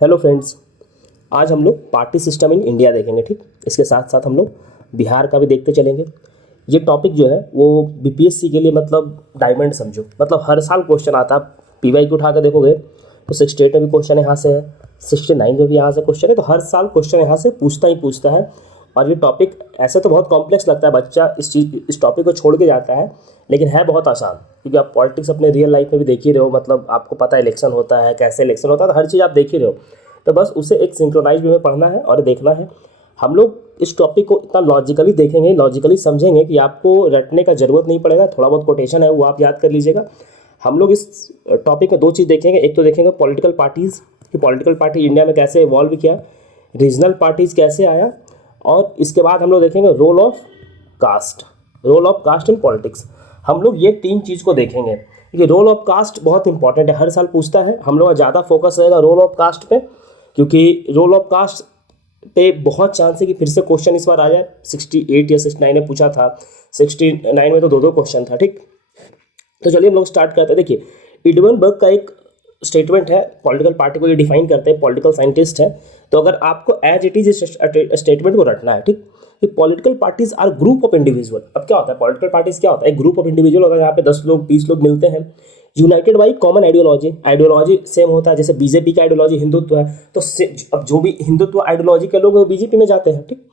Hello friends. आज हम लोग पार्टी सिस्टम इन इंडिया देखेंगे। ठीक, इसके साथ साथ हम लोग बिहार का भी देखते चलेंगे। ये टॉपिक जो है वो बीपीएससी के लिए मतलब डायमंड समझो, मतलब हर साल क्वेश्चन आता है। पीवाई को उठा कर देखोगे तो 68 में भी क्वेश्चन यहाँ से है, 69 में भी यहाँ से क्वेश्चन है, तो हर साल क्वेश्चन यहाँ से पूछता ही पूछता है। और ये टॉपिक ऐसे तो बहुत कॉम्प्लेक्स लगता है, बच्चा इस टॉपिक को छोड़ के जाता है, लेकिन है बहुत आसान। क्योंकि आप पॉलिटिक्स अपने रियल लाइफ में भी देख ही रहे हो, मतलब आपको पता है इलेक्शन होता है, कैसे इलेक्शन होता है, तो हर चीज़ आप देख ही रहे हो। तो बस उसे एक सिंक्रोनाइज वे में पढ़ना है और देखना है। हम लोग इस टॉपिक को इतना लॉजिकली देखेंगे, लॉजिकली समझेंगे कि आपको रटने का ज़रूरत नहीं पड़ेगा। थोड़ा बहुत कोटेशन है वो आप याद कर लीजिएगा। हम लोग इस टॉपिक में दो चीज़ देखेंगे। एक तो देखेंगे पॉलिटिकल पार्टीज़ कि पॉलिटिकल पार्टी इंडिया में कैसे इवॉल्व किया, रीजनल पार्टीज़ कैसे आया, और इसके बाद हम लोग देखेंगे role of caste, role of caste in politics. हम लोग ये तीन चीज़ को देखेंगे कि रोल ऑफ कास्ट बहुत इंपॉर्टेंट है, हर साल पूछता है। हम लोग का ज़्यादा फोकस रहेगा रोल ऑफ कास्ट पे, क्योंकि रोल ऑफ कास्ट पे बहुत चांस है कि फिर से क्वेश्चन इस बार आ जाए। 68 या 69 में पूछा था, 69 में तो दो दो क्वेश्चन था। ठीक, तो चलिए हम लोग स्टार्ट करते हैं। देखिए, इडमनबर्ग का एक स्टेटमेंट है, पॉलिटिकल पार्टी को ये डिफाइन करते हैं, पॉलिटिकल साइंटिस्ट है। तो अगर आपको एज इट इज स्टेटमेंट को रटना है, ठीक, कि political parties are group of individual. अब क्या होता है पॉलिटिकल पार्टीज, क्या होता है, एक ग्रुप ऑफ इंडिविजुअल होता है, यहाँ पे 10 लोग 20 लोग मिलते हैं, United by common ideology. Ideology same होता है, जैसे बीजेपी का आइडियोलॉजी हिंदुत्व है, तो अब जो भी हिंदुत्व आइडियोलॉजी के लोग वो बीजेपी में जाते हैं। ठीक,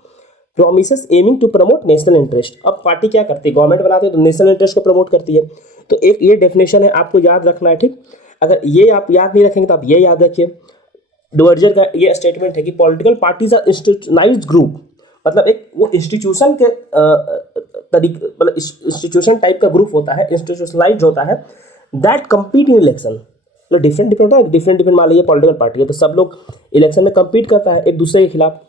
promises aiming to promote national interest. अब पार्टी क्या करती है, गवर्नमेंट बनाती है तो नेशनल इंटरेस्ट को प्रमोट करती है। तो एक ये डेफिनेशन है, आपको याद रखना है। ठीक, अगर ये आप याद नहीं रखेंगे तो आप ये याद रखिए। डुवर्जर का ये स्टेटमेंट है कि पॉलिटिकल पार्टीज आर इंस्टीट्यूशनाइज्ड ग्रुप, मतलब एक वो इंस्टीट्यूशन के तरीके, मतलब इंस्टीट्यूशन टाइप का ग्रुप होता है, इंस्टीट्यूशनलाइज्ड होता है, दैट कम्पीट इन इलेक्शन। तो डिफरेंट डिफरेंट होता है, डिफरेंट डिफरेंट मान लीजिए पॉलिटिकल पार्टी है तो सब लोग इलेक्शन में कम्पीट करता है एक दूसरे के खिलाफ,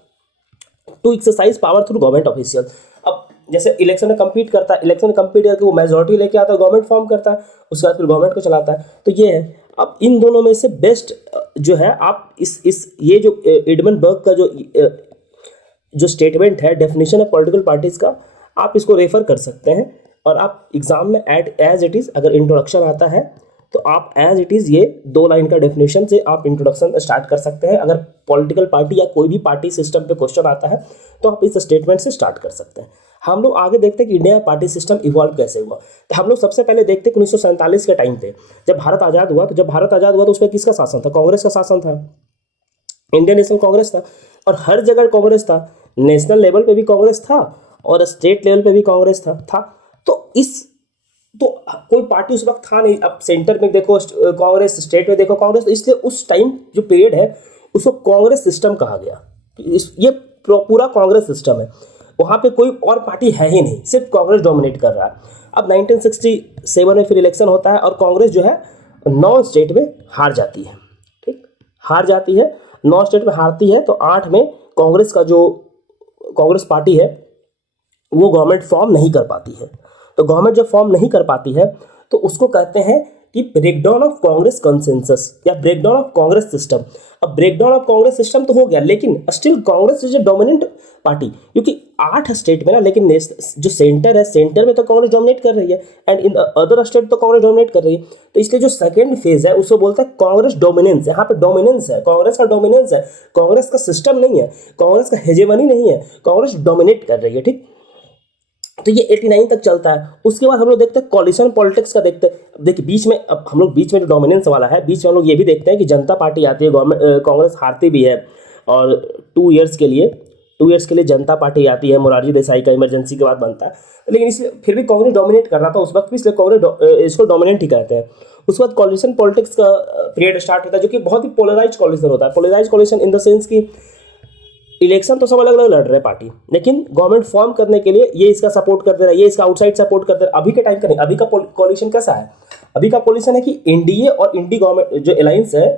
to exercise power through government official. अब जैसे इलेक्शन में कम्पीट करता है, इलेक्शन में कम्पीट करके वो मेजोरिटी लेके आता है, गवर्नमेंट फॉर्म करता है, उसके बाद फिर गवर्नमेंट को चलाता है। तो ये है। अब इन दोनों में से बेस्ट जो है, आप इस ये जो एडमनबर्ग का जो स्टेटमेंट है, डेफिनेशन है पॉलिटिकल पार्टीज का, आप इसको रेफर कर सकते हैं। और आप एग्जाम में एज इट इज़ अगर इंट्रोडक्शन आता है तो आप एज इट इज़ ये 2 लाइन का डेफिनेशन से आप इंट्रोडक्शन स्टार्ट कर सकते हैं। अगर पॉलिटिकल पार्टी या कोई भी पार्टी सिस्टम पे क्वेश्चन आता है तो आप इस स्टेटमेंट से स्टार्ट कर सकते हैं। हम लोग आगे देखते हैं कि इंडिया पार्टी सिस्टम इवॉल्व कैसे हुआ। तो हम लोग सबसे पहले देखते हैं कि 1947 के टाइम पे जब भारत आज़ाद हुआ, तो उसमें किसका शासन था, कांग्रेस का शासन था, इंडियन नेशनल कांग्रेस था। और हर जगह कांग्रेस था, नेशनल लेवल पे भी कांग्रेस था और स्टेट लेवल पे भी कांग्रेस था। तो कोई पार्टी उस वक्त था नहीं। अब सेंटर में देखो कांग्रेस, स्टेट में देखो कांग्रेस, तो इसलिए उस टाइम जो पीरियड है उसको कांग्रेस सिस्टम कहा गया। ये पूरा कांग्रेस सिस्टम है, वहाँ पे कोई और पार्टी है ही नहीं, सिर्फ कांग्रेस डोमिनेट कर रहा है। अब 1967 में फिर इलेक्शन होता है और कांग्रेस जो है 9 स्टेट में हार जाती है। ठीक, हार जाती है, 9 स्टेट में हारती है, तो 8 में कांग्रेस का जो कांग्रेस पार्टी है वो गवर्नमेंट फॉर्म नहीं कर पाती है। तो गवर्नमेंट जब फॉर्म नहीं कर पाती है तो उसको कहते हैं कि ब्रेकडाउन ऑफ कांग्रेस कंसेंसस या ब्रेकडाउन ऑफ कांग्रेस सिस्टम। अब ब्रेकडाउन ऑफ कांग्रेस सिस्टम तो हो गया, लेकिन still Congress is a dominant party, क्योंकि 8 स्टेट में ना, लेकिन जो सेंटर है, सेंटर में तो कांग्रेस डोमिनेट कर रही है एंड इन अदर स्टेट तो कांग्रेस डोमिनेट कर रही है। तो इसलिए जो सेकेंड फेज है उसको बोलता है कांग्रेस डोमिनेंस। यहाँ पे डोमिनेंस है, कांग्रेस का डोमिनेंस है, कांग्रेस का सिस्टम नहीं है, कांग्रेस का हेजेमनी नहीं है, कांग्रेस डोमिनेट कर रही है। ठीक, तो ये 89 तक चलता है। उसके बाद हम लोग देखते हैं कॉलिशन पॉलिटिक्स का देखते हैं। देखिए बीच में, अब हम लोग बीच में जो डोमिनेंस वाला है, बीच में हम लोग ये भी देखते हैं कि जनता पार्टी आती है, गवर्नमेंट कांग्रेस हारती भी है और 2 इयर्स के लिए जनता पार्टी आती है, मोरारजी देसाई का इमरजेंसी के बाद बनता है। लेकिन इसलिए फिर भी कांग्रेस डोमिनेट कर रहा था उस वक्त भी, इसलिए कांग्रेस इसको डोमिनेट ही कहते हैं। उसके बाद कॉलिशन पॉलिटिक्स का पीरियड स्टार्ट होता है, जो कि बहुत ही पोलराइज कॉलिशन होता है। Polarise coalition in the sense की इलेक्शन तो सब अलग अलग लड़ रहे पार्टी, लेकिन गवर्नमेंट फॉर्म करने के लिए ये इसका सपोर्ट कर दे रहा है, ये इसका आउटसाइड सपोर्ट कर दे रहा है। अभी के टाइम का नहीं, अभी का कोalition कैसा है, अभी का कोalition है कि एनडीए और इंडी गवर्नमेंट जो अलायंस है,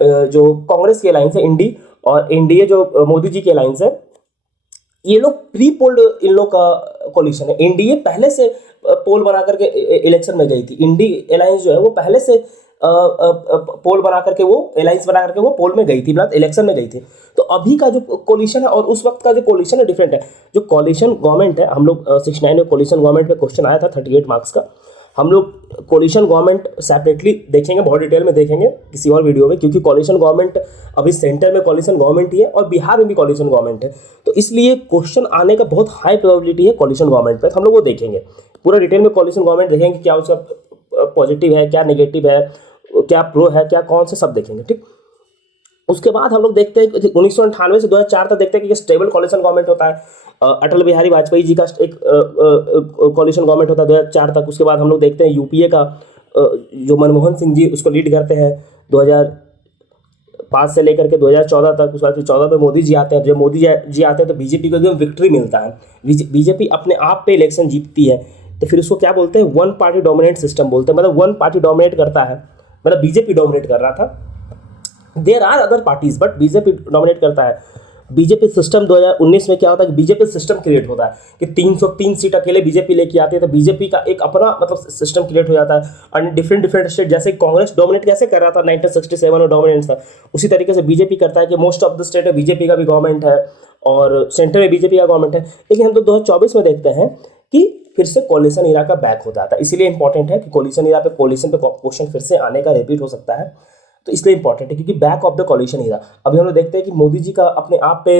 जो कांग्रेस की अलायंस है इंडी, और एनडीए जो मोदी जी की अलायंस है, ये लोग प्री पोल्ड इन लोग का कोalition है। एनडीए पहले से पोल बना करके इलेक्शन में गई थी, इंडी अलायंस जो है वो पहले से पोल बना करके, वो अलायंस बना करके वो पोल में गई थी, मतलब इलेक्शन में गई थी। तो अभी का जो कोलिशन है और उस वक्त का जो कोलिशन है डिफरेंट है। जो कोलिशन गवर्नमेंट है, हम लोग 69 में कोलिशन गवर्नमेंट पे क्वेश्चन आया था 38 मार्क्स का। हम लोग कोलिशन गवर्नमेंट सेपरेटली देखेंगे, बहुत डिटेल में देखेंगे किसी और वीडियो में, क्योंकि कोलिशन गवर्नमेंट अभी सेंटर में कोलिशन गवर्नमेंट ही है और बिहार में भी कोलिशन गवर्नमेंट है, तो इसलिए क्वेश्चन आने का बहुत हाई प्रोबेबिलिटी है कोलिशन गवर्नमेंट पे। तो हम लोग वो देखेंगे पूरा डिटेल में, कोलिशन गवर्नमेंट देखेंगे क्या उसका पॉजिटिव है, क्या नेगेटिव है, क्या प्रो है, क्या कौन से, सब देखेंगे, ठीक। उसके बाद हम लोग देखते हैं 1998 से 2004 तक देखते हैं कि स्टेबल कोलिशन गवर्नमेंट होता है। अटल बिहारी वाजपेयी जी का एक कोलिशन गवर्नमेंट होता है 2004 तक। उसके बाद हम लोग देखते हैं यूपीए का जो मनमोहन सिंह जी उसको लीड करते हैं 2005 से लेकर के 2014 तक। उसके बाद 2014 में मोदी जी आते हैं। जब मोदी जी आते हैं तो बीजेपी को एकदम विक्ट्री मिलता है, बीजेपी अपने आप पे इलेक्शन जीतती है। तो फिर उसको क्या बोलते हैं, वन पार्टी डोमिनेट सिस्टम बोलते हैं, मतलब वन पार्टी डोमिनेट करता है, मतलब बीजेपी डोमिनेट कर रहा था। There are other parties but BJP dominate करता है। बीजेपी सिस्टम 2019 में क्या होता है कि बीजेपी सिस्टम क्रिएट होता है कि 303 सीट अकेले बीजेपी लेके आती है, तो बीजेपी का एक अपना मतलब सिस्टम क्रिएट हो जाता है। और डिफरेंट स्टेट, जैसे कांग्रेस डोमिनेट कैसे कर रहा था 1967 में डोमिनेंस था, उसी तरीके से बीजेपी करता है कि मोस्ट ऑफ द स्टेट में बीजेपी का भी गवर्नमेंट है और सेंटर में बीजेपी का गवर्नमेंट है। लेकिन हम तो 2024 में देखते हैं कि फिर से कोलिशन इरा का बैक हो जाता है। इसीलिए इंपॉर्टेंट है कि कोलिशन इरा पे क्वेश्चन फिर से आने का रिपीट हो सकता है, तो इसलिए इंपॉर्टेंट है क्योंकि बैक ऑफ द कोलिशन इरा। अभी हम लोग देखते हैं कि मोदी जी का अपने आप पे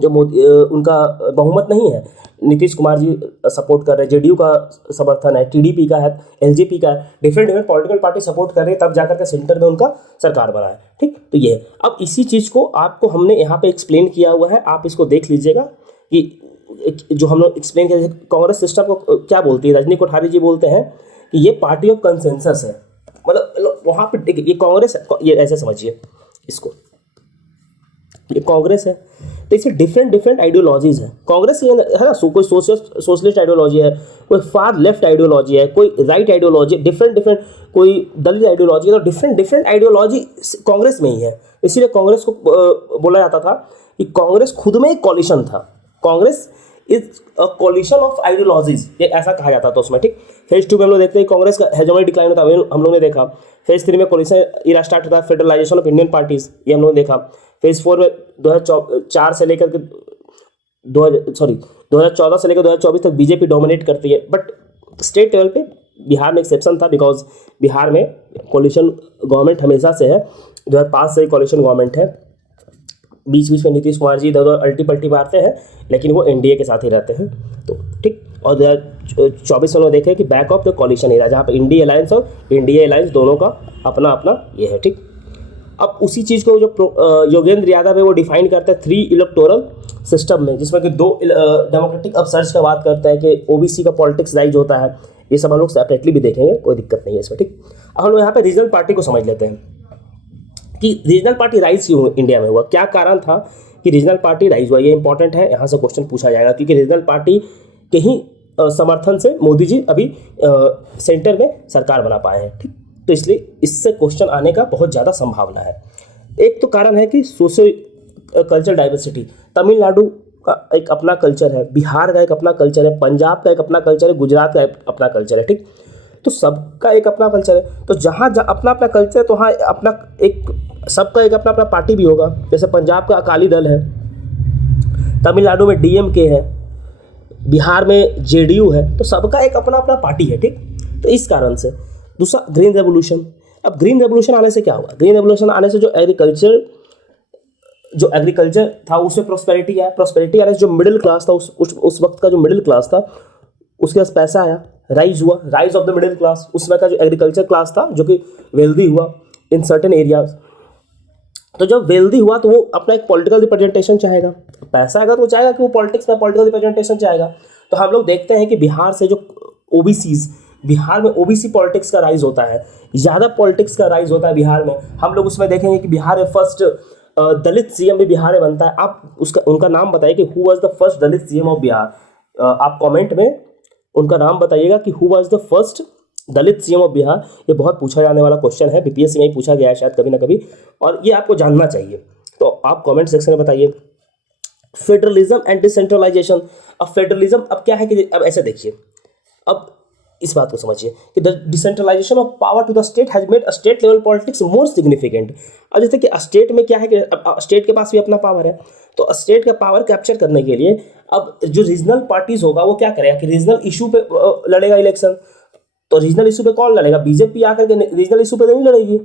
जो उनका बहुमत नहीं है, नीतीश कुमार जी सपोर्ट कर रहे हैं, जेडीयू का समर्थन है, टीडीपी का है, एलजेपी का है, डिफरेंट पॉलिटिकल पार्टी सपोर्ट कर रहे हैं, तब जाकर के सेंटर में उनका सरकार बना है, ठीक। तो ये अब इसी चीज़ को आपको हमने यहाँ पे एक्सप्लेन किया हुआ है, आप इसको देख लीजिएगा कि जो हम लोग एक्सप्लेन किया, कांग्रेस सिस्टम को क्या बोलती है, रजनी कोठारी जी बोलते हैं कि ये पार्टी ऑफ कंसेंसस है। मतलब वहाँ पे ये कांग्रेस है, ये ऐसे समझिए इसको, ये कांग्रेस है, तो इसमें डिफरेंट आइडियोलॉजीज है। कांग्रेस है ना, कोई सोशलिस्ट आइडियोलॉजी है, कोई फार लेफ्ट आइडियोलॉजी है, कोई राइट आइडियोलॉजी, डिफरेंट कोई दलित आइडियोलॉजी है, तो डिफरेंट आइडियोलॉजी कांग्रेस में ही है। इसीलिए कांग्रेस को बोला जाता था कि कांग्रेस खुद में एक कॉलिशन था, Congress is a coalition of ideologies, ये ऐसा कहा जाता था उसमें, ठीक। फेज 2 में हम लोग देखते हैं कांग्रेस का हेजेमनी डिक्लाइन होता है, हम लोग ने देखा। फेज 3 में कोलिशन इरा स्टार्ट होता है, फेडरलाइजेशन ऑफ इंडियन पार्टीज, ये हम लोग ने देखा। फेज 4 में 2004 से लेकर के 2014 से लेकर 2024 तक बीजेपी डोमिनेट करती है, बट स्टेट लेवल पे बिहार में एक्सेप्शन था, बिकॉज बिहार में कोलिशन गवर्नमेंट हमेशा से है, 2005 से कोलिशन गवर्नमेंट है। बीच में नीतीश कुमार जी इधर अल्टी पल्टी मारते हैं, लेकिन वो एनडीए के साथ ही रहते हैं, तो ठीक। और 2024 में देखें कि back of the coalition era, जहाँ पर इंडिया अलायंस और इंडिया अलायंस दोनों का अपना अपना ये है, ठीक। अब उसी चीज़ को जो योगेंद्र यादव है वो डिफाइन करता है 3 इलेक्टोरल सिस्टम में, जिसमें कि 2 डेमोक्रेटिक अपसर्च का बात करता है कि ओबीसी का पॉलिटिक्स राइज होता है। ये सब हम लोग सेपरेटली भी देखेंगे, कोई दिक्कत नहीं है इसमें, ठीक। अब हम लोग यहाँ पे रीजनल पार्टी को समझ लेते हैं कि रीजनल पार्टी राइज क्यों इंडिया में हुआ, क्या कारण था कि रीजनल पार्टी राइज हुआ। ये इंपॉर्टेंट है, यहाँ से क्वेश्चन पूछा जाएगा, क्योंकि रीजनल पार्टी के ही समर्थन से मोदी जी अभी सेंटर में सरकार बना पाए हैं, ठीक। तो इसलिए इससे क्वेश्चन आने का बहुत ज़्यादा संभावना है। एक तो कारण है कि सोशल कल्चर डाइवर्सिटी, तमिलनाडु का एक अपना कल्चर है, बिहार का एक अपना कल्चर है, पंजाब का एक अपना कल्चर है, गुजरात का एक अपना कल्चर है, ठीक। तो सबका एक अपना कल्चर है, तो जहाँ अपना अपना कल्चर है तो वहाँ अपना एक सबका एक अपना अपना पार्टी भी होगा। जैसे पंजाब का अकाली दल है, तमिलनाडु में डीएमके है, बिहार में जेडीयू है, तो सबका एक अपना अपना पार्टी है, ठीक। तो इस कारण से दूसरा ग्रीन रेवोल्यूशन। अब ग्रीन रेवोल्यूशन आने से क्या हुआ, ग्रीन रेवोल्यूशन आने से जो एग्रीकल्चर था उसमें प्रॉस्पेरिटी आया, प्रॉस्पेरिटी आने से जो मिडिल क्लास था उस वक्त का जो मिडिल क्लास था उसके पास पैसा आया, राइज हुआ, rise of the middle class. उसमें का जो एग्रीकल्चर क्लास था जो कि वेल्दी हुआ इन सर्टेन एरियाज। तो जब वेल्दी हुआ तो वो अपना एक पॉलिटिकल रिप्रेजेंटेशन चाहेगा, पैसा आएगा तो वो चाहेगा कि वो पॉलिटिक्स में पॉलिटिकल रिप्रेजेंटेशन चाहेगा। तो हम लोग देखते हैं कि बिहार से जो ओबीसीज, बिहार में ओबीसी पॉलिटिक्स का राइज होता है, ज़्यादा पॉलिटिक्स का राइज होता है बिहार में। हम लोग उसमें देखेंगे कि बिहार में फर्स्ट दलित सीएम भी बिहार में बनता है। आप उनका नाम बताइए कि who was the first Dalit CM of Bihar. आप कमेंट में उनका नाम बताइएगा कि who was the first Dalit CM of Bihar. ये बहुत पूछा जाने वाला क्वेश्चन है, बीपीएससी में ही पूछा गया है शायद कभी ना कभी, और ये आपको जानना चाहिए, तो आप कमेंट सेक्शन में बताइए। Federalism and decentralisation. अब फेडरलिज्म अब क्या है कि अब ऐसे देखिए, अब इस बात को समझिए कि the decentralisation of power to the state has made state level politics more significant. अब जैसे कि स्टेट में क्या है कि स्टेट के पास भी अपना पावर है, तो स्टेट का पावर कैप्चर करने के लिए अब जो रीजनल पार्टीज होगा वो क्या करेगा कि रीजनल इशू पे लड़ेगा इलेक्शन। तो रीजनल इशू पे कौन लड़ेगा? बीजेपी आकर के रीजनल इशू पे नहीं लड़ेगी,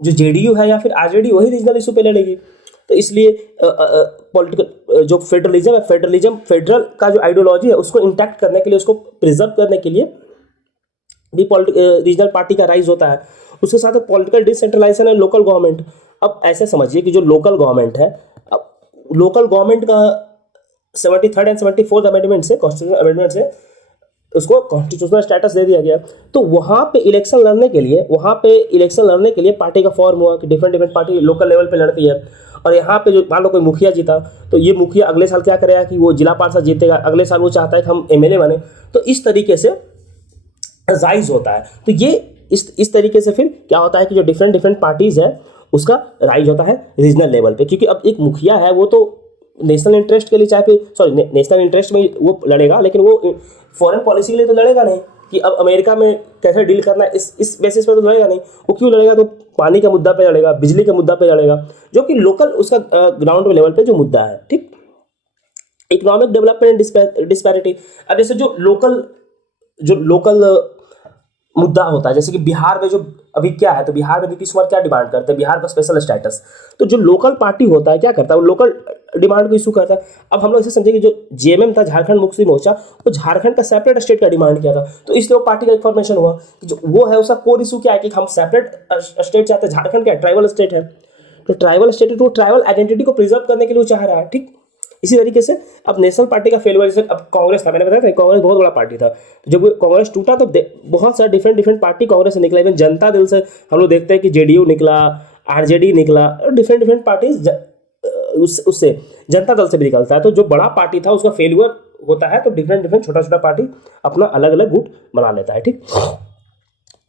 जो जेडीयू है या फिर आरजेडी वही रीजनल इशू पे लड़ेगी। तो इसलिए पॉलिटिकल जो फेडरलिज्म है, फेडरल का जो आइडियोलॉजी है उसको इंटैक्ट करने के लिए, उसको प्रिजर्व करने के लिए भी रीजनल पार्टी का राइज होता है। उसके साथ पॉलिटिकल डिसेंट्रलाइजेशन है, लोकल गवर्नमेंट। अब ऐसे समझिए कि जो लोकल गवर्नमेंट है, अब लोकल गवर्नमेंट का 73rd एंड 74th अमेंडमेंट से, कॉन्स्टिट्यूशनल अमेंडमेंट से उसको कॉन्स्टिट्यूशनल स्टेटस दे दिया गया। तो वहाँ पे इलेक्शन लड़ने के लिए पार्टी का फॉर्म हुआ कि डिफरेंट पार्टी लोकल लेवल पे लड़ती है। और यहाँ पे जो मान लो कोई मुखिया जीता, तो ये मुखिया अगले साल क्या करेगा कि वो जिला पार्षद जीतेगा, अगले साल वो चाहता है कि हम एमएलए बने। तो इस तरीके से राइज होता है। तो ये इस तरीके से फिर क्या होता है कि जो डिफरेंट पार्टीज है उसका राइज होता है रीजनल लेवल पे। क्योंकि अब एक मुखिया है वो तो नेशनल इंटरेस्ट के लिए, नेशनल इंटरेस्ट में वो लड़ेगा, लेकिन वो फॉरेन पॉलिसी के लिए तो लड़ेगा नहीं कि अब अमेरिका में कैसे डील करना है, इस बेसिस पे तो लड़ेगा नहीं। वो क्यों लड़ेगा? तो पानी का मुद्दा पे लड़ेगा, बिजली के मुद्दा पे लड़ेगा, जो कि लोकल उसका ग्राउंड लेवल पे जो मुद्दा है। ठीक, इकोनॉमिक डेवलपमेंट डिस्पैरिटी। अब जैसे जो लोकल मुद्दा होता है, जैसे कि बिहार में जो अभी क्या है, तो बिहार में नीतीश कुमार क्या डिमांड करते हैं? बिहार का स्पेशल स्टेटस। तो जो लोकल पार्टी होता है क्या करता है? वो लोकल डिमांड को इशू करता है। अब हम लोग इसे समझे कि जो जेएमएम था, झारखंड मुक्ति मोर्चा, वो झारखंड का सेपरेट स्टेट का डिमांड किया था। तो इसलिए वो पार्टी का एक फॉर्मेशन हुआ कि जो वो है उसका कोर इशू क्या है कि हम सेपरेट स्टेट चाहते हैं। झारखंड क्या ट्राइबल स्टेट है, तो ट्राइबल स्टेट तो ट्राइबल आइडेंटिटी को प्रिजर्व करने के लिए वो चाह रहा है। ठीक, इसी तरीके से अब नेशनल पार्टी का फेलियर, जैसे अब कांग्रेस था, मैंने बताया था कांग्रेस बहुत बड़ा पार्टी था। जब कांग्रेस टूटा तो बहुत सारे डिफरेंट पार्टी कांग्रेस से निकला। इवन जनता दल से हम लोग देखते हैं कि जेडीयू निकला, आरजेडी निकला, डिफरेंट पार्टीज उससे जनता दल से भी निकलता है। तो जो बड़ा पार्टी था उसका फेलियर होता है, तो डिफरेंट छोटा पार्टी अपना अलग अलग गुट बना लेता है। ठीक,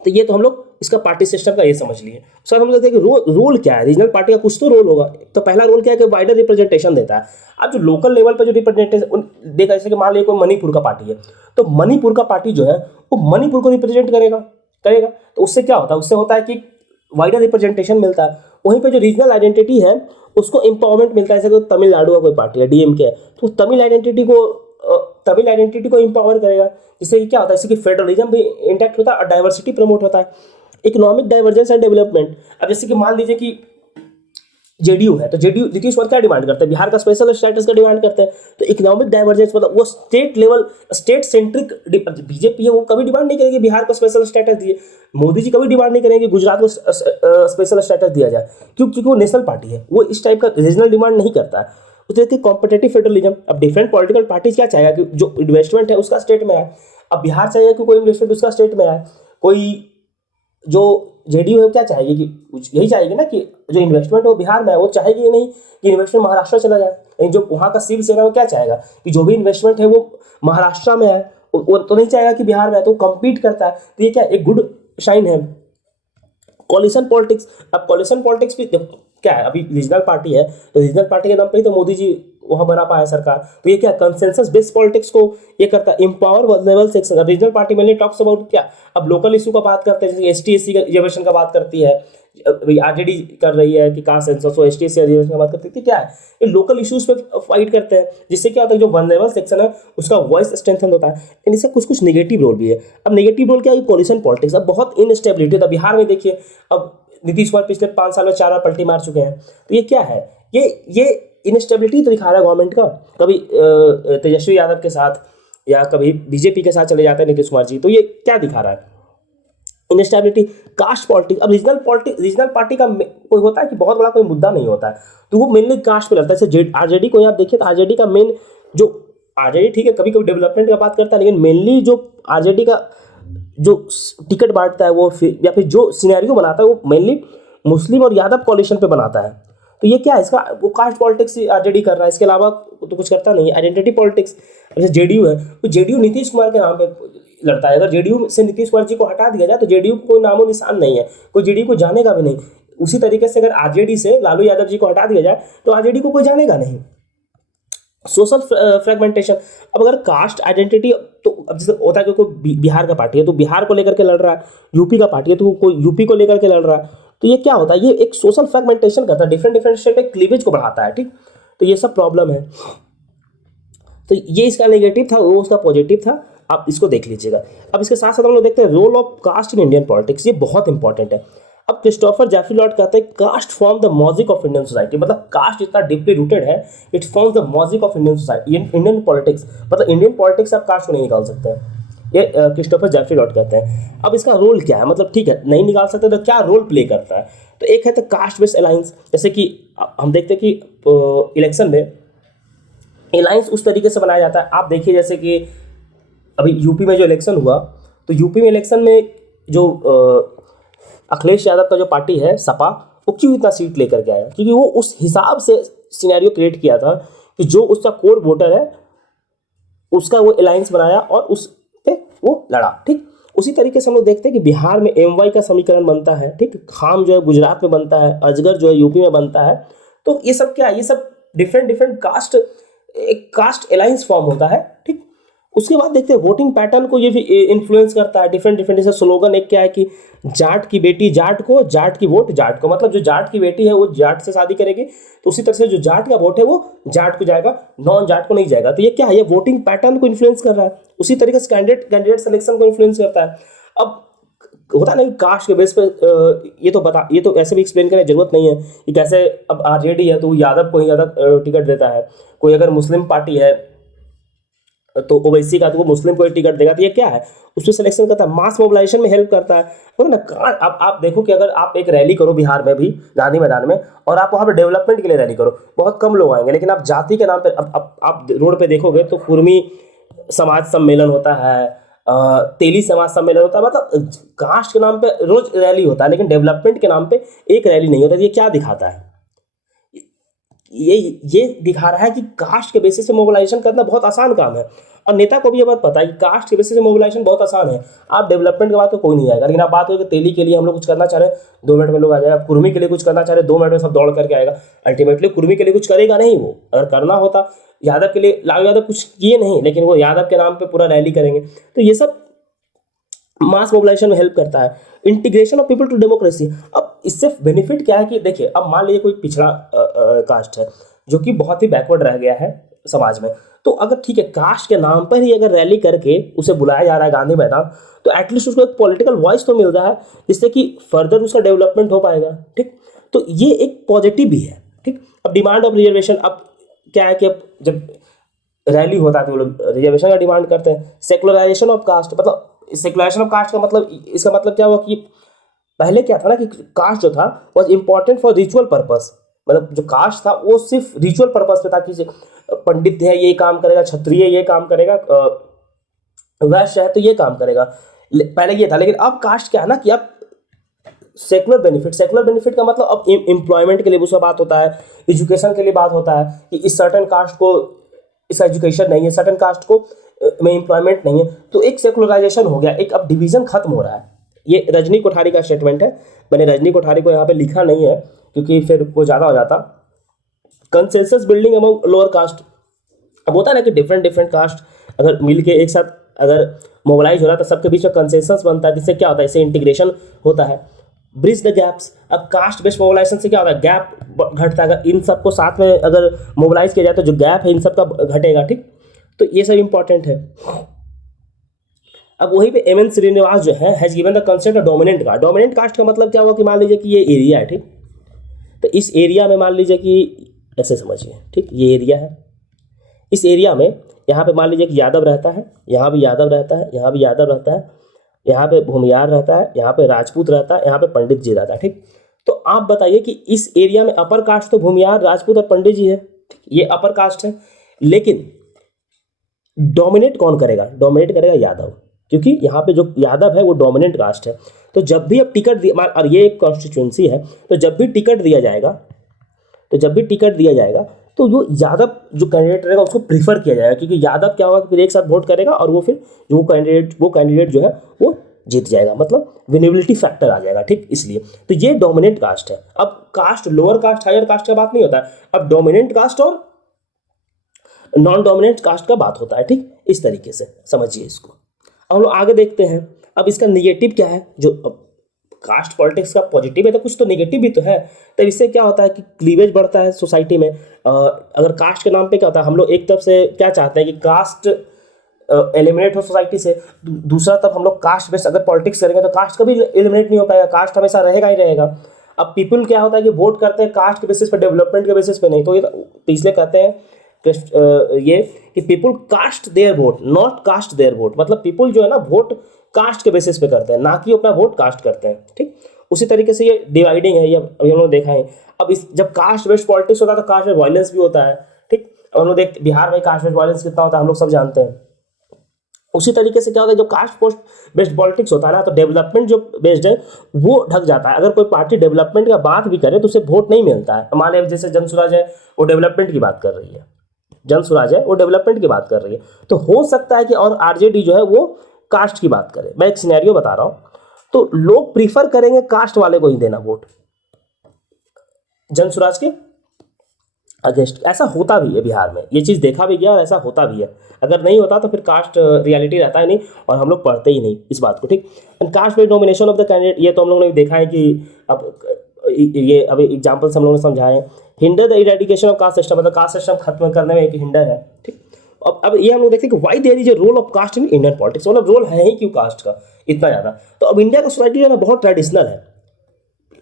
तो ये तो हम लोग इसका पार्टी सिस्टम का ये समझ लिए। सर हम लोग देखते हैं कि रोल क्या है, रीजनल पार्टी का कुछ तो रोल होगा। तो पहला रोल क्या है कि वाइडर रिप्रेजेंटेशन देता है। अब जो लोकल लेवल पर जो रिप्रेजेंटेशन देखा, जैसे कि मान लीजिए कोई मणिपुर का पार्टी है, तो मणिपुर का पार्टी जो है वो मणिपुर को रिप्रेजेंट करेगा। तो उससे क्या होता है? उससे होता है कि वाइडर रिप्रेजेंटेशन मिलता है। वहीं पर जो रीजनल आइडेंटिटी है उसको एम्पावरमेंट मिलता है। जैसे कोई तमिलनाडु का कोई पार्टी है, डीएमके है, तो तमिल आइडेंटिटी को एम्पावर करेगा। जिससे कि क्या होता है? इससे कि फेडरलिज्म भी इंटैक्ट होता है और डाइवर्सिटी प्रमोट होता है। Economic divergence and development. अब जैसे कि मान लीजिए कि जेडीयू है, तो जेडीयू नीतीश कुमार क्या डिमांड करते हैं? बिहार का स्पेशल स्टेटस का डिमांड करते हैं। तो इकोनॉमिक डाइवर्जेंस मतलब वो state level, state centric. BJP है वो कभी डिमांड नहीं करेगी बिहार को स्पेशल स्टेटस दिए। मोदी जी कभी डिमांड नहीं करेंगे गुजरात को स्पेशल स्टेटस दिया जाए, क्योंकि वो नेशनल पार्टी है, वो इस टाइप का रीजनल डिमांड नहीं करता है। उस तरह की कॉम्पिटेटिव फेडरलिज्म। अब डिफरेंट पॉलिटिकल पार्टीज क्या चाहेगा कि जो इन्वेस्टमेंट है उसका स्टेट में आए। अब बिहार चाहिए कि कोई इन्वेस्टमेंट उसका स्टेट में आए। कोई जो जेडीयू है क्या चाहेगी कि यही चाहेगी ना कि जो इन्वेस्टमेंट है वो बिहार में है। वो चाहेगी नहीं कि इन्वेस्टमेंट महाराष्ट्र चला जाए। लेकिन जो वहाँ का शिवसेना वो क्या चाहेगा कि जो भी इन्वेस्टमेंट है वो महाराष्ट्र में है, वो तो नहीं चाहेगा कि बिहार में है। तो कम्पीट करता है। तो ये क्या एक गुड साइन है। Coalition politics. अब कोलिशन पॉलिटिक्स भी क्या है? अभी रीजनल पार्टी है, तो रीजनल पार्टी के नाम पे ही तो मोदी जी वहां बना पाया सरकार। तो ये क्या कंसेंसस बेस्ड पॉलिटिक्स को ये करता है, एम्पावर वल्नरेबल सेक्शन। अब regional party mainly talks about क्या? अब लोकल इशू का बात करते हैं, जैसे एसटी एससी रिजर्वेशन का बात करती है, अभी आरजेडी कर रही है कि कास्ट सेंसस हो, एसटी एससी रिजर्वेशन का बात करती है। क्या है? ये लोकल इश्यूज पे फाइट करते हैं, जिससे क्या होता है जो वल्नरेबल सेक्शन है उसका वॉइस स्ट्रेंथन होता है। लेकिन इसका कुछ नेगेटिव रोल भी है। अब नेगेटिव रोल क्या है? Coalition politics. अब बहुत इनस्टेबिलिटी होता है। बिहार में देखिए, अब नीतीश कुमार पिछले 5 साल में 4 बार पलटी मार चुके हैं। तो ये क्या है? ये इनस्टेबिलिटी तो दिखा रहा है गवर्नमेंट का। कभी तेजस्वी यादव के साथ या कभी बीजेपी के साथ चले जाते हैं नीतीश कुमार जी। तो ये क्या दिखा रहा है? इनस्टेबिलिटी। Caste politics. अब रीजनल पार्टी का कोई होता है कि बहुत बड़ा कोई मुद्दा नहीं होता है, तो वो मेनली कास्ट पे लड़ता है। जैसे आरजेडी को आप देखिए, तो आरजेडी का मेन जो आरजेडी ठीक है कभी कभी डेवलपमेंट का बात करता है, लेकिन मेनली जो आरजेडी का जो टिकट बांटता है वो या फिर जो सिनेरियो बनाता है वो मेनली मुस्लिम और यादव कॉलिशन पे बनाता है। तो ये क्या है? इसका वो कास्ट पॉलिटिक्स आरजेडी कर रहा है, इसके अलावा तो कुछ करता नहीं है। Identity politics. जैसे जेडीयू है, तो जेडीयू नीतीश कुमार के नाम पे लड़ता है। अगर जेडीयू से नीतीश कुमार जी को हटा दिया जाए तो जेडीयू को कोई नामो निशान नहीं है, कोई जेडीयू को जानेगा भी नहीं। उसी तरीके से अगर आरजेडी से लालू यादव जी को हटा दिया जाए तो आरजेडी को कोई जानेगा नहीं। Social fragmentation. अब अगर कास्ट आइडेंटिटी, तो अब जैसे होता है कि कोई बिहार का पार्टी है तो बिहार को लेकर के लड़ रहा है, यूपी का पार्टी है तो कोई यूपी को लेकर के लड़ रहा है। तो ये क्या होता है? ये एक सोशल फ्रेगमेंटेशन करता है, डिफरेंट स्टेट में क्लीवेज को बढ़ाता है। ठीक, तो ये सब प्रॉब्लम है। तो ये इसका नेगेटिव था, वो उसका पॉजिटिव था। आप इसको देख लीजिएगा। अब इसके साथ साथ हम लोग देखते हैं role of caste in Indian politics, ये बहुत इंपॉर्टेंट है। अब क्रिस्टोफर जैफरी लॉर्ड कहते हैं caste form the magic of Indian society, मतलब कास्ट इतना डीपली रूटेड है, it forms the magic of Indian society, Indian politics, मतलब इंडियन पॉलिटिक्स आप कास्ट को नहीं निकाल सकते हैं, ये क्रिस्टोफर जैफरी लॉर्ड कहते हैं। अब इसका रोल क्या है, मतलब ठीक है नहीं निकाल सकते तो क्या रोल प्ले करता है, तो एक है तो कास्ट बेस्ड अलायंस, जैसे कि हम देखते हैं कि इलेक्शन में अलायंस उस तरीके से बनाया जाता है। आप देखिए जैसे कि अभी यूपी में जो इलेक्शन हुआ, तो यूपी में इलेक्शन में जो अखिलेश यादव का जो पार्टी है सपा, वो क्यों इतना सीट लेकर के आया, क्योंकि वो उस हिसाब से सिनेरियो क्रिएट किया था कि जो उसका कोर वोटर है उसका वो अलायंस बनाया और उस पे वो लड़ा। ठीक उसी तरीके से हम लोग देखते हैं कि बिहार में एमवाई का समीकरण बनता है, ठीक, खाम जो है गुजरात में बनता है, अजगर जो है यूपी में बनता है। तो ये सब क्या है, ये सब डिफरेंट डिफरेंट कास्ट, एक कास्ट अलायंस फॉर्म होता है। ठीक उसके बाद देखते हैं वोटिंग पैटर्न को ये भी इन्फ्लुएंस करता है, डिफरेंट डिफरेंट। जैसे स्लोगन एक क्या है कि जाट की बेटी जाट को, जाट की वोट जाट को, मतलब जो जाट की बेटी है वो जाट से शादी करेगी, तो उसी तरह से जो जाट का वोट है वो जाट को जाएगा, नॉन जाट को नहीं जाएगा। तो ये क्या है, ये वोटिंग पैटर्न को इन्फ्लुएंस कर रहा है। उसी तरीके से कैंडिडेट सिलेक्शन को इन्फ्लुएंस करता है। अब होता नहीं कास्ट के बेस पे, ये तो ऐसे भी एक्सप्लेन करने की जरूरत नहीं है कि कैसे अब आरजेडी है तो यादव को ही ज़्यादा टिकट देता है, कोई अगर मुस्लिम पार्टी है तो ओवैसी का तो वो मुस्लिम को टिकट देगा। तो ये क्या है, उसमें सिलेक्शन करता है, मास मोबिलाइजेशन में हेल्प करता है। मतलब ना अब आप देखो कि अगर आप एक रैली करो बिहार में भी गांधी मैदान में, और आप वहाँ पे डेवलपमेंट के लिए रैली करो, बहुत कम लोग आएंगे, लेकिन आप जाति के नाम पे अब आप रोड पे देखोगे तो कुर्मी समाज सम्मेलन होता है, तेली समाज सम्मेलन होता है, मतलब कास्ट के नाम पे रोज रैली होता है, लेकिन डेवलपमेंट के नाम पे एक रैली नहीं होता। ये क्या दिखाता है, ये दिखा रहा है कि कास्ट के बेसिस से मोबिलाइजेशन करना बहुत आसान काम है, और नेता को भी ये बात पता है कि कास्ट के बेसिस से मोबिलाइजेशन बहुत आसान है। आप डेवलपमेंट के बाद तो कोई नहीं आएगा, लेकिन आप बात हो कि तेली के लिए हम लोग कुछ करना चाह रहे हैं 2 मिनट में लोग आ जाएगा, कुर्मी के लिए कुछ करना चाह रहे हैं 2 मिनट में सब दौड़ करके आएगा। अल्टीमेटली कुर्मी के लिए कुछ करेगा नहीं, वो अगर करना होता यादव के लिए, लालू यादव कुछ किए नहीं, लेकिन वो यादव के नाम पर पूरा रैली करेंगे। तो ये सब मास मोबिलाइजेशन में हेल्प करता है। Integration of people to democracy, अब इससे बेनिफिट क्या है कि देखिए अब मान लीजिए कोई पिछड़ा कास्ट है जो कि बहुत ही बैकवर्ड रह गया है समाज में, तो अगर ठीक है कास्ट के नाम पर ही अगर रैली करके उसे बुलाया जा रहा है गांधी मैदान, तो एटलीस्ट उसको एक पॉलिटिकल वॉइस तो मिल रहा है, जिससे कि फर्दर उसका डेवलपमेंट हो पाएगा। ठीक तो ये एक पॉजिटिव भी है। ठीक अब डिमांड ऑफ रिजर्वेशन, अब क्या है कि अब जब रैली होता है तो वो लोग रिजर्वेशन का डिमांड करते हैं। सेकुलराइजेशन ऑफ कास्ट, मतलब सेकुलराइजेशन ऑफ कास्ट का मतलब, इसका मतलब क्या हुआ कि पहले क्या था ना कि कास्ट जो था was important for ritual purpose, मतलब जो कास्ट था वो सिर्फ रिचुअल पर्पस पे था कि पंडित है ये काम करेगा, क्षत्रिय ये काम करेगा, वैश्य है तो ये काम करेगा, पहले ये था। लेकिन अब कास्ट क्या है ना कि अब सेकुलर बेनिफिट का मतलब अब एम्प्लॉयमेंट के लिए उसका बात होता है, एजुकेशन के लिए बात होता है कि इस सर्टन कास्ट को इस एजुकेशन नहीं है, सर्टन कास्ट को में एम्प्लॉयमेंट नहीं है, तो एक सेकुलराइजेशन हो गया, एक अब डिवीजन खत्म हो रहा है। ये रजनी कोठारी का स्टेटमेंट है, मैंने रजनी कोठारी को यहाँ पे लिखा नहीं है क्योंकि फिर वो ज़्यादा हो जाता। Consensus building among lower caste, अब होता है ना कि डिफरेंट कास्ट अगर मिल के एक साथ अगर मोबिलाइज हो रहा है तो सबके बीच में कंसेंसस बनता है, जिससे क्या होता है, इससे इंटीग्रेशन होता है। ब्रिज द गैप्स, अब कास्ट बेस्ड मोबिलाइजेशन से क्या होता है, गैप घटता है। अगर इन सबको साथ में अगर मोबिलाइज किया जाए तो जो गैप है इन सब का घटेगा। ठीक तो ये सब इंपॉर्टेंट है। अब वहीं पे एम एन श्रीनिवास जो है has given the concept of dominant caste. Dominant caste का मतलब क्या हुआ कि मान लीजिए कि ये एरिया है, ठीक, तो इस एरिया में मान लीजिए कि ऐसे समझिए, ठीक, ये एरिया है, इस एरिया में यहाँ पे मान लीजिए कि यादव रहता है, यहाँ भी यादव रहता है, यहाँ भी यादव रहता है, यहाँ पे भूमियार रहता है, यहाँ पे राजपूत रहता है, यहाँ पे पंडित जी रहता है। ठीक तो आप बताइए कि इस एरिया में अपर कास्ट तो भूमियार, राजपूत और पंडित जी है, ठीक, ये अपर कास्ट है, लेकिन डोमिनेट कौन करेगा, डोमिनेट करेगा यादव, क्योंकि यहाँ पे जो यादव है वो डोमिनेंट कास्ट है। तो जब भी अब टिकट और ये एक कॉन्स्टिट्यूंसी है, तो जब भी टिकट दिया जाएगा तो जो यादव जो कैंडिडेट रहेगा उसको प्रीफर किया जाएगा, क्योंकि यादव क्या होगा कि फिर एक साथ वोट करेगा और वो फिर वो कैंडिडेट जो है वो जीत जाएगा, मतलब विनेबिलिटी फैक्टर आ जाएगा। ठीक इसलिए तो ये डोमिनेंट कास्ट है। अब caste lower caste higher caste का बात नहीं होता है, अब डोमिनेंट कास्ट और नॉन डोमिनेंट कास्ट का बात होता है। ठीक इस तरीके से समझिए इसको। अब हम लोग आगे देखते हैं, अब इसका निगेटिव क्या है। जो कास्ट पॉलिटिक्स का पॉजिटिव है तो कुछ तो निगेटिव भी तो है। तो इससे क्या होता है कि क्लीवेज बढ़ता है सोसाइटी में। अगर कास्ट के नाम पे क्या होता है, हम लोग एक तरफ से क्या चाहते हैं कि कास्ट एलिमिनेट हो सोसाइटी से। दूसरा, तब हम लोग कास्ट बेस्ड अगर पॉलिटिक्स करेंगे तो कास्ट कभी एलिमिनेट नहीं हो पाएगा, कास्ट हमेशा रहेगा ही रहेगा। अब पीपल क्या होता है कि वोट करते हैं कास्ट के बेसिस पे, डेवलपमेंट के बेसिस पे नहीं। तो इसलिए कहते हैं ये कि people cast their vote, not cast their vote. मतलब पीपल जो है ना वोट कास्ट के बेसिस पे करते हैं, ना कि अपना वोट कास्ट करते हैं। ठीक, उसी तरीके से ये डिवाइडिंग है, ये अभी हम लोग देखा है। अब इस जब कास्ट बेस्ड पॉलिटिक्स होता है तो कास्ट में वायलेंस भी होता है। ठीक, अब हम लोग देख बिहार में कास्ट बेस्ड वायलेंस कितना होता है हम लोग सब जानते हैं। उसी तरीके से क्या होता है, जो कास्ट पोस्ट बेस्ड पॉलिटिक्स होता है ना, तो डेवलपमेंट जो बेस्ड है वो ढक जाता है। अगर कोई पार्टी डेवलपमेंट का बात भी करे तो उसे वोट नहीं मिलता है। मान लीजिए जैसे जनसुराज है, वो डेवलपमेंट की बात कर रही है, जनसुराज है वो डेवलपमेंट की बात कर रही है, तो हो सकता है कि और आरजेडी जो है वो कास्ट की बात करे। मैं एक सिनेरियो बता रहा हूँ, तो लोग प्रीफर करेंगे कास्ट वाले को ही देना वोट जनसुराज के अगेंस्ट। ऐसा होता भी है बिहार में, ये चीज़ देखा भी गया और ऐसा होता भी है। अगर नहीं होता तो फिर कास्ट रियलिटी रहता ही नहीं और हम लोग पढ़ते ही नहीं इस बात को। ठीक, and caste based nomination of the candidate, ये तो हम लोगों ने देखा है कि अब ये अभी एग्जाम्पल्स हम लोगों ने समझाए। Hinder the eradication of caste system, मतलब कास्ट सिस्टम खत्म करने में एक हिंडर है। ठीक, अब ये हम लोग देखते हैं कि why there is a role of caste in Indian politics, मतलब रोल है ही क्यों कास्ट का इतना ज़्यादा। तो अब इंडिया का सोसाइटी जो है ना बहुत ट्रेडिशनल है,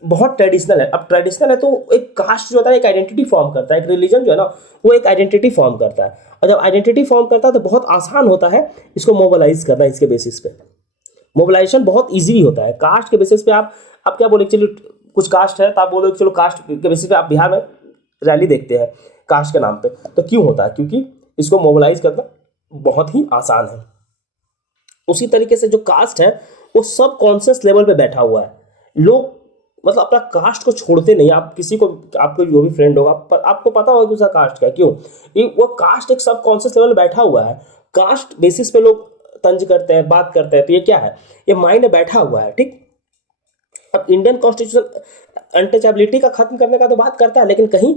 बहुत ट्रेडिशनल है। अब ट्रेडिशनल है तो एक कास्ट जो होता है एक आइडेंटिटी फॉर्म करता है, एक रिलीजन जो है ना वो एक आइडेंटिटी फॉर्म करता है। और जब आइडेंटिटी फॉर्म करता है तो बहुत आसान होता है इसको मोबिलाइज करना। इसके बेसिस पे मोबिलाइजेशन बहुत ईजी होता है। कास्ट के बेसिस पे आप क्या बोले, चलो कुछ कास्ट है तो आप बोलो चलो कास्ट के बेसिस पे आप बिहार में रैली देखते हैं कास्ट के नाम पे, तो क्यों होता है? क्योंकि इसको मोबिलाइज करना बहुत ही आसान है। उसी तरीके से जो कास्ट है वो सब कॉन्शियस लेवल पे बैठा हुआ है। लोग मतलब अपना कास्ट को छोड़ते नहीं। आप किसी को, आपको जो भी फ्रेंड होगा आपको पता होगा कि उसका कास्ट क्या है, क्यों? वो कास्ट एक सब कॉन्शियस लेवल बैठा हुआ है। कास्ट बेसिस पे लोग तंज करते हैं, बात करते हैं, तो ये क्या है? ये माइंड में बैठा हुआ है। ठीक, अब इंडियन कॉन्स्टिट्यूशन अनटचेबिलिटी का खत्म करने का तो बात करता है, लेकिन कहीं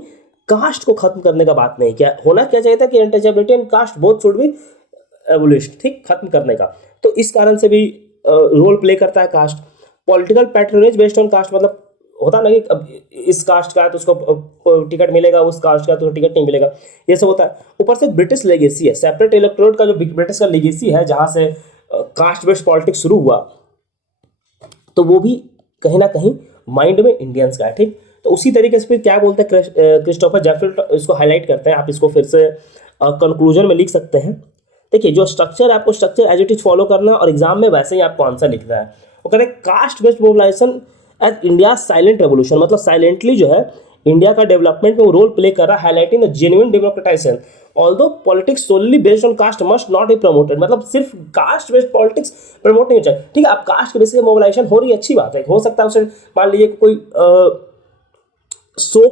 कास्ट को खत्म करने का बात नहीं। क्या होना क्या चाहिए था कि untouchability and caste both should be abolished, ठीक, खत्म करने का। तो इस कारण से भी रोल प्ले करता है caste. Political patronage based on caste, मतलब होता ना कि अब इस कास्ट का है तो उसको टिकट मिलेगा, उस कास्ट का तो टिकट नहीं मिलेगा, ये सब होता है। ऊपर से ब्रिटिश लेगेसी है, सेपरेट इलेक्टोरेट का जो ब्रिटिश का लेगेसी है, जहाँ से कास्ट बेस्ड पॉलिटिक्स शुरू हुआ, तो वो भी कहीं ना कहीं माइंड में इंडियंस का है। ठीक, तो उसी तरीके से फिर क्या बोलते हैं क्रिस्टोफर जेफरी, इसको हाईलाइट करते हैं। आप इसको फिर से कंक्लूजन में लिख सकते हैं। देखिए, जो स्ट्रक्चर है आपको structure as it is follow करना है और एग्जाम में वैसे ही आपको आंसर लिखना है। वो कहते हैं caste based mobilisation as India silent revolution, मतलब साइलेंटली जो है इंडिया का डेवलपमेंट में वो रोल प्ले कर रहा है, highlighting the genuine democratisation although politics solely based on cast must not be promoted. मतलब सिर्फ कास्ट बेस्ड पॉलिटिक्स प्रमोट नहीं हो चाहिए। ठीक है, आप कास्ट के बेसिस पे मोबिलाइजेशन हो रही है, अच्छी बात है। हो सकता है उसे मान लीजिए कोई सो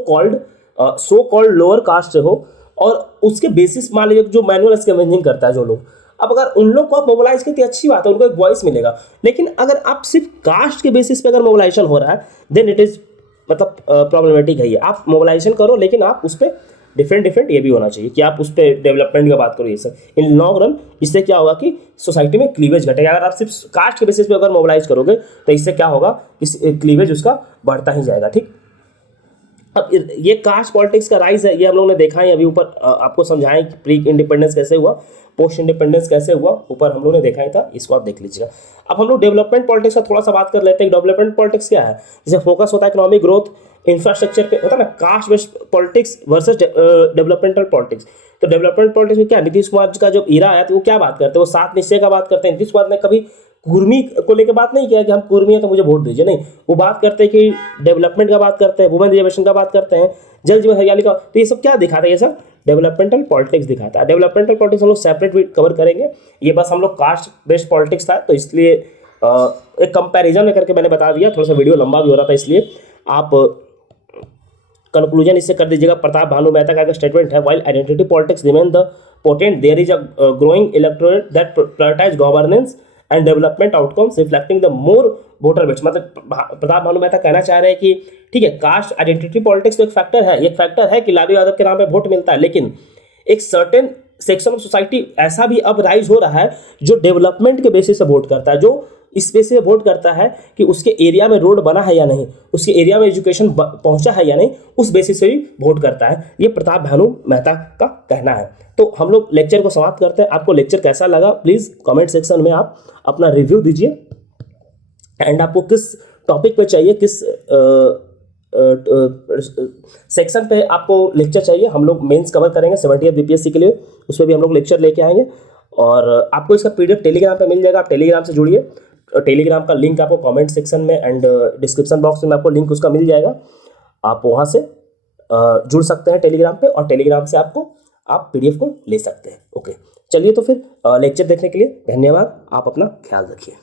कॉल्ड लोअर कास्ट से हो और उसके बेसिस मान लीजिए जो मैनुअल स्कैवेंजिंग करता है जो लोग, अब अगर उन लोग को आप मोबिलाइज करते अच्छी बात है, उनको एक वॉइस मिलेगा। लेकिन अगर आप सिर्फ कास्ट के बेसिस पे अगर मोबिलाइजेशन हो रहा है देन इट इज मतलब प्रॉब्लमेटिक है ये। आप मोबिलाइजेशन करो लेकिन आप उस पर डिफरेंट ये भी होना चाहिए कि आप उस पर डेवलपमेंट की बात करो। ये सब इन लॉन्ग रन इससे क्या होगा कि सोसाइटी में क्लीवेज घटेगा। अगर आप सिर्फ कास्ट के बेसिस पे अगर मोबिलाइज करोगे तो इससे क्या होगा कि क्लीवेज उसका बढ़ता ही जाएगा। ठीक, अब ये कास्ट पॉलिटिक्स का राइज है, ये हम लोगों ने देखा है। अभी ऊपर आपको समझाएं कि प्री इंडिपेंडेंस कैसे हुआ, पोस्ट इंडिपेंडेंस कैसे हुआ, ऊपर हम लोगों ने देखा ही था, इसको आप देख लीजिएगा। अब हम लोग डेवलपमेंट पॉलिटिक्स का थोड़ा सा बात कर लेते हैं। डेवलपमेंट पॉलिटिक्स क्या है? जैसे फोकस होता है इकोनॉमिक ग्रोथ, इंफ्रास्ट्रक्चर पे होता है ना, caste based politics versus developmental politics. तो डेवलपमेंट पॉलिटिक्स में क्या, नीतीश कुमार का जो ईरा है तो वो क्या बात करते हैं? वो 7 निश्चय का बात करते हैं। नीतीश कुमार ने कभी कुर्मी को लेकर बात नहीं किया कि हम कुर्मी है तो मुझे वोट दीजिए, नहीं। वो बात करते हैं कि डेवलपमेंट का बात करते हैं, वुमेन रिजर्वेशन का बात करते हैं, जल जीवन हरियाली का। तो ये सब क्या दिखाता है? ये सब डेवलपमेंटल पॉलिटिक्स दिखाता है। डेवलपमेंटल पॉलिटिक्स हम लोग सेपरेट भी कवर करेंगे। ये बस हम लोग कास्ट बेस्ड पॉलिटिक्स था तो इसलिए एक कंपैरिजन में करके मैंने बता दिया। थोड़ा सा वीडियो लंबा भी हो रहा था, इसलिए आप कंक्लूजन इससे कर दीजिएगा। प्रताप भानु मेहता का स्टेटमेंट है, while identity politics remain the potent there is a growing electorate that prioritise governance and development outcomes reflecting the more voter base. मतलब प्रताप भानु मेहता कहना चाह रहे हैं कि ठीक है, कास्ट आइडेंटिटी पॉलिटिक्स तो एक फैक्टर है, एक फैक्टर है कि लालू यादव के नाम पे वोट मिलता है, लेकिन एक सर्टेन सेक्शन ऑफ सोसाइटी ऐसा भी अब राइज हो रहा है जो डेवलपमेंट के बेसिस से वोट करता है, जो इस पे से वोट करता है कि उसके एरिया में रोड बना है या नहीं, उसके एरिया में एजुकेशन पहुंचा है या नहीं, उस बेसिस से भी वोट करता है। ये प्रताप भानु मेहता का कहना है। तो हम लोग लेक्चर को समाप्त करते हैं। आपको लेक्चर कैसा लगा प्लीज़ कमेंट सेक्शन में आप अपना रिव्यू दीजिए, एंड आपको किस टॉपिक पे चाहिए, किस सेक्शन पे आपको लेक्चर चाहिए। हम लोग मेंस कवर करेंगे 70th बीपीएससी के लिए, उसमें भी हम लोग लेक्चर लेके आएंगे। और आपको इसका पीडीएफ टेलीग्राम पे मिल जाएगा, आप टेलीग्राम से जुड़िए। टेलीग्राम का लिंक आपको कमेंट सेक्शन में एंड डिस्क्रिप्शन बॉक्स में आपको लिंक उसका मिल जाएगा। आप वहाँ से जुड़ सकते हैं टेलीग्राम पे, और टेलीग्राम से आप पीडीएफ को ले सकते हैं। ओके, चलिए तो फिर लेक्चर देखने के लिए धन्यवाद। आप अपना ख्याल रखिए।